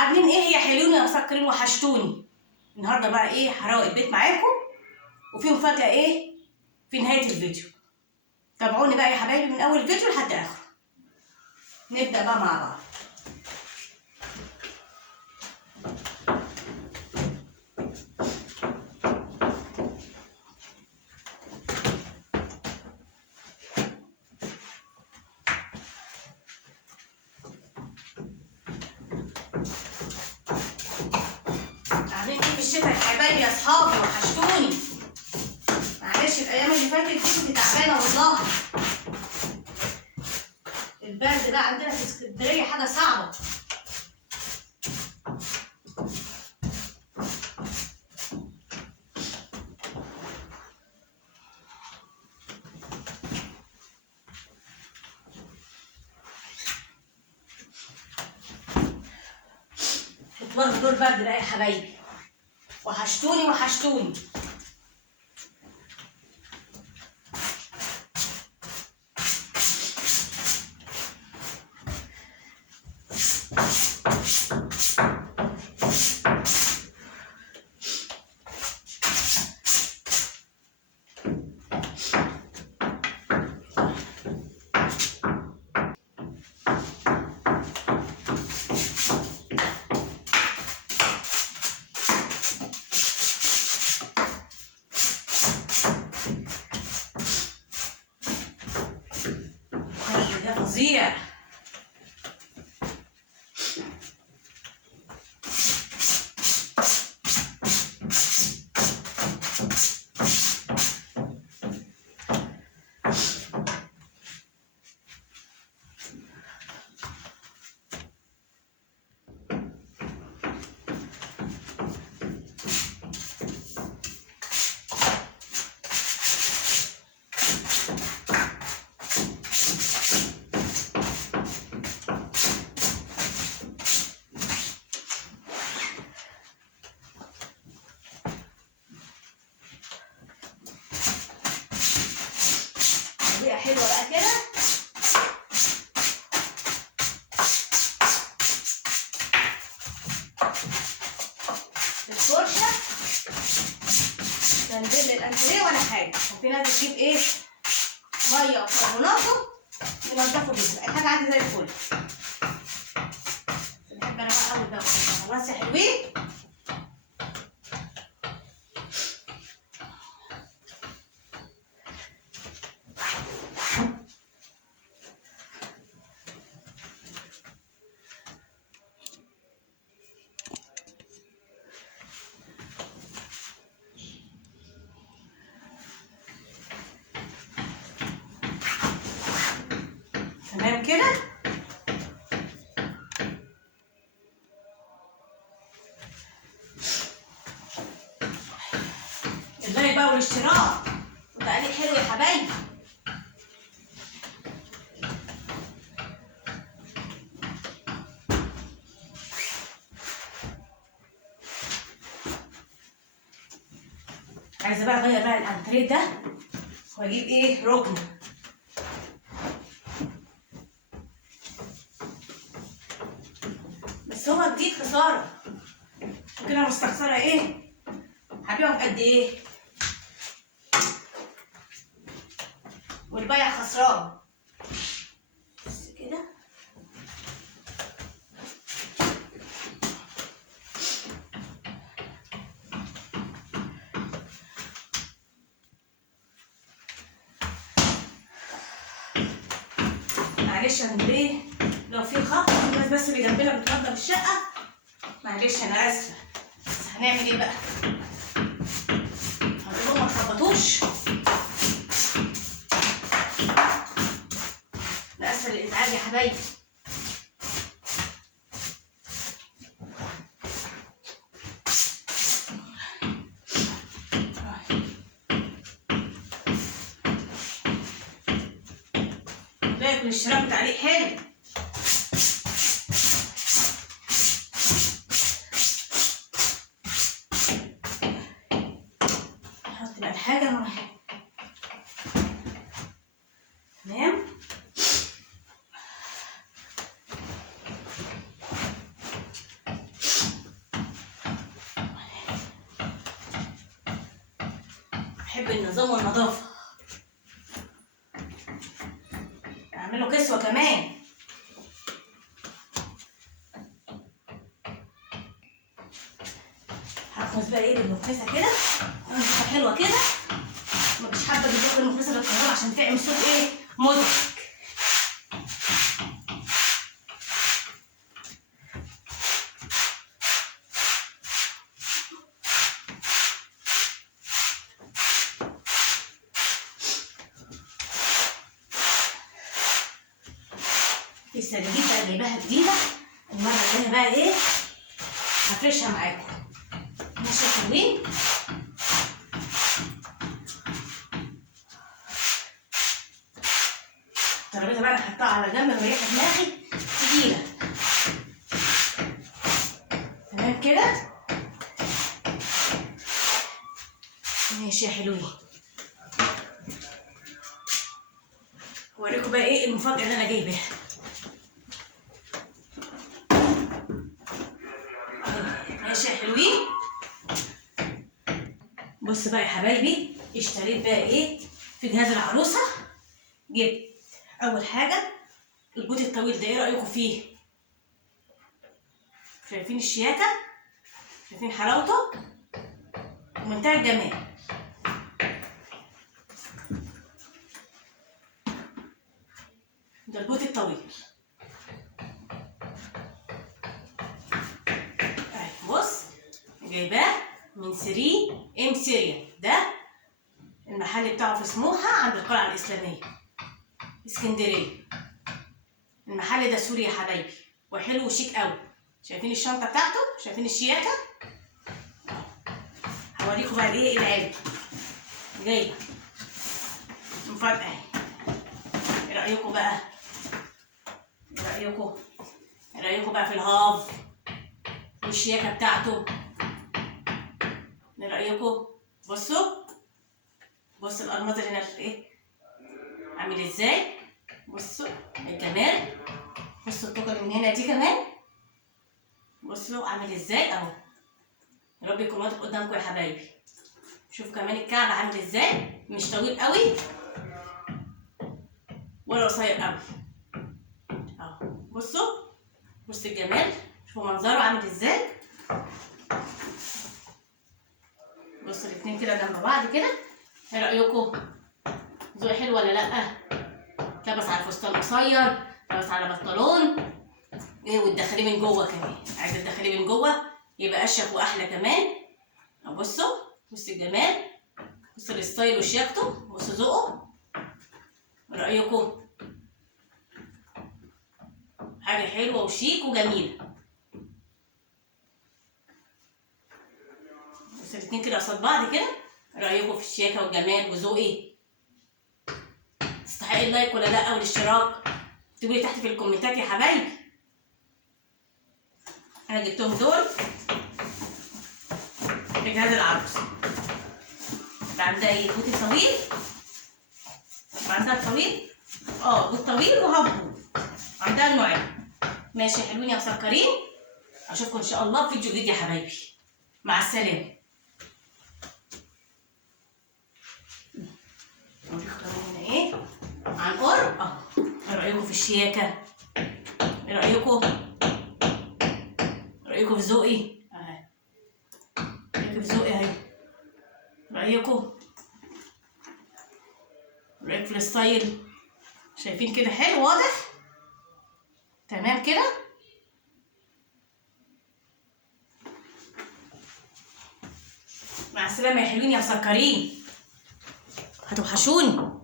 عاملين ايه يا حلوين يا مسكرين؟ وحشتوني. النهارده بقى ايه، هروق البيت معاكم وفي مفاجأة ايه في نهاية الفيديو. تابعوني بقى يا حبايبي من اول الفيديو لحد اخره. نبدأ بقى مع بعض. عاملين ايه في الشتا يا حبايبي يا اصحابي؟ وحشتوني. معلش الايام اللي فاتت دي كنت تعبانه والله. البرد بقى عندنا في اسكندريه حاجه صعبه. واخدوا دور برد بقى يا حبايبي. وحشتوني وحشتوني. ده فظيع. دي حلوه بقى كده. الفرشه تنزل الانتريه ولا حاجه. وفي ناس بتجيب ايه، ميه وكربوناته ينضفوا بيها. الحاجه عندي زي الفل. بحب انا بقى قوي ده. خلاص يا حلوين. تمام كده. اللايك بقى والاشتراك وتعليق حلو يا حبايبي. عايزه بقى اغير بقى الانتريه ده واجيب ايه، ركن. بس هو جديد خساره. وكده مستخسره ايه، هبيعه بقد ايه والبيع خسران. بس كده. معلش انا ايه، لو في خط الناس بس اللي جنبنا بتوضب الشقه، معلش انا اسفه. بس هنعمل ايه بقى؟ هقول لهم ما تخبطوش. لا اسفه للازعاج يا حبايبي. لايك والاشتراك وتعليق حلو. احط بقى الحاجه مع حاجه. تمام. بحب النظام والنظافة. اعمل له كسوة كمان. هاخد بقى ايه بالمكنسة كده، انفخة حلوة كده. مش حابة اجيب لكم المكنسة للكهرباء عشان تعمل صوت ايه مزعج. السجاجيد بقى جايباها جديدة، المرة الجاية بقى ايه هفرشها معاكم. ماشي يا حلوين. الترابيزة بقى انا حطها على جنب مريحة دماغي تقيلة. تمام كده. ماشي يا حلوين. اوريكم بقى ايه المفاجأة اللي انا جايباها. ماشي يا حلوين. بص بقى يا حبايبي، اشتريت بقى ايه في جهاز العروسة. جبت اول حاجة البوت الطويل ده، ايه رأيكم فيه؟ شايفين الشياكة؟ شايفين حلاوته؟ ومنتهى الجمال. ده البوت الطويل. اهي بص، جايباه من 3M سيريا. ده المحل بتاعه في سموحة عند القلعة الإسلامية اسكندرية. المحل ده سوري يا حبايبي، وحلو وشيك قوي. شايفين الشنطة بتاعته؟ شايفين الشياكة؟ هوريكم بقى ايه العلبة. جايبة مفاجأة اهي. ايه رأيكم بقى؟ ايه رأيكم؟ ايه رأيكم بقى في الهاف والشياكة بتاعته؟ ايه رأيكم؟ بصوا بصوا الألماظ اللي هنا ايه عامل ازاي. بصوا الجمال. بصوا الطوكة اللي من هنا دي كمان، بصوا عامل ازاي اهو. يا رب يكون واضح قدامكم يا حبايبي. شوفوا كمان الكعب عامل ازاي، مش طويل قوي ولا قصير قوي اهو. بصوا بصوا الجمال، شوفوا منظره عامل ازاي. بصوا الاتنين كده جنب بعض كده. ايه رايكم؟ ذوق حلو ولا لا؟ لبس على فستان قصير، لبس على بنطلون ايه، وتدخليه من جوه كمان. عايزه تدخليه من جوه يبقى اشيك واحلى كمان. بصوا بصوا الجمال، بصوا الستايل وشياكته، بصوا ذوقه. ايه رايكم؟ حاجه حلوه وشيك وجميله. بصوا الاتنين كده قصاد بعض كده. ايه رايكم في الشياكه والجمال وذوقي؟ تستحق اللايك ولا لا والاشتراك؟ اكتبوا لي تحت في الكومنتات يا حبايبي. انا جبتهم دول في جهاز العروسه. عندها ايه؟ بوتي طويل. عندها طويل، بوت طويل وهاف بوت. عندها نوعين. ماشي يا حلوين يا مسكرين. اشوفكم ان شاء الله في فيديو جديد يا حبايبي. مع السلامه. نختار هنا ايه عن قرب ايه رايكم في الشياكه؟ ايه رايكم؟ رايكم في ذوقي اهي. رايكم في ذوقي اهي. رايكم في الستايل. شايفين كده حلو واضح؟ تمام كده. مع السلامه يا حلوين يا مسكرين. هتوحشوني.